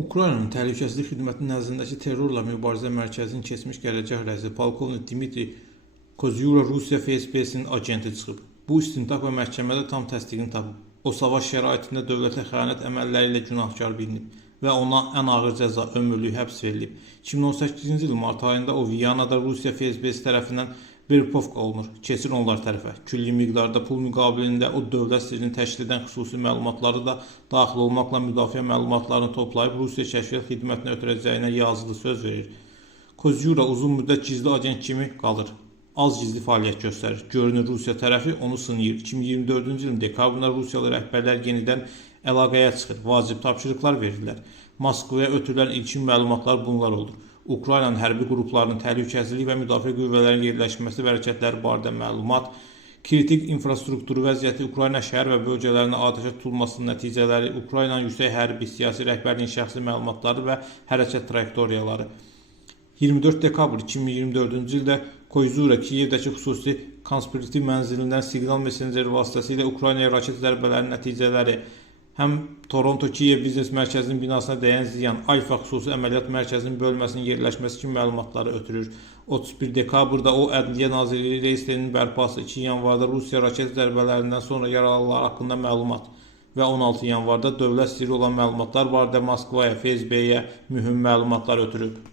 Ukraynanın Təhlükəsizlik Xidmətinin nəzdindəki terrorla mübarizə mərkəzinin keçmiş gələcək rəisi polkovnik Dmitri Kozyura Rusiya FSB-sinin agenti çıxıb. Bu istintaq və məhkəmədə tam təsdiqini tapıb. O, savaş şəraitində dövlətə xəyanət əməlləri ilə günahkar bilinib və ona ən ağır cəza ömürlük həbs verilib. 2018-ci il mart ayında o Viyanada Rusiya FSB-si tərəfindən veripovka olunur, keçir onlar tərəfə. Külli miqdarda pul müqabilində o dövlət sirrini təşkil edən xüsusi məlumatları da daxil olmaqla müdafiə məlumatlarını toplayıb Rusiya Kəşfiyyat Xidmətinə ötürəcəyinə yazılı söz verir. Kozyura uzun müddət gizli agent kimi qalır. Az gizli fəaliyyət göstərir. Görünür Rusiya tərəfi onu sınayır. 2024-cü ilin dekabrında Rusiyalı rəhbərlər yenidən əlaqəyə çıxır, vacib tapşırıqlar verirlər. Moskvaya ötürülən ilkin məlumatlar bunlar olur. Ukraynanın hərbi qruplarının təhlükəsizlik və müdafiə qüvvələrinin yerləşməsi və hərəkətləri barədə məlumat, kritik infrastrukturu vəziyyəti, Ukrayna şəhər və bölgələrinin atəşə tutulmasının nəticələri, Ukraynanın yüksək hərbi, siyasi rəhbərliyin şəxsi məlumatları və hərəkət trayektoriyaları. 24 dekabr 2024-cü ildə Kozyura Kiyevdəki xüsusi konspirativ mənzilindən siqnal messenjeri vasitəsilə Ukraynaya raket zərbələrinin nəticələri, həm Toronto-Kiyev biznes mərkəzinin binasına dəyən ziyan, Alfa xüsusi əməliyyat mərkəzinin bölməsinin yerləşməsi kimi məlumatları ötürür. 31 dekabrda o, Ədliyyə Nazirliyi reyslərinin bərpası, 2 yanvarda Rusiya raket zərbələrindən sonra yaralılar haqqında məlumat və 16 yanvarda dövlət sirri olan məlumatlar barədə Moskvaya, FSB-yə mühüm məlumatlar ötürüb.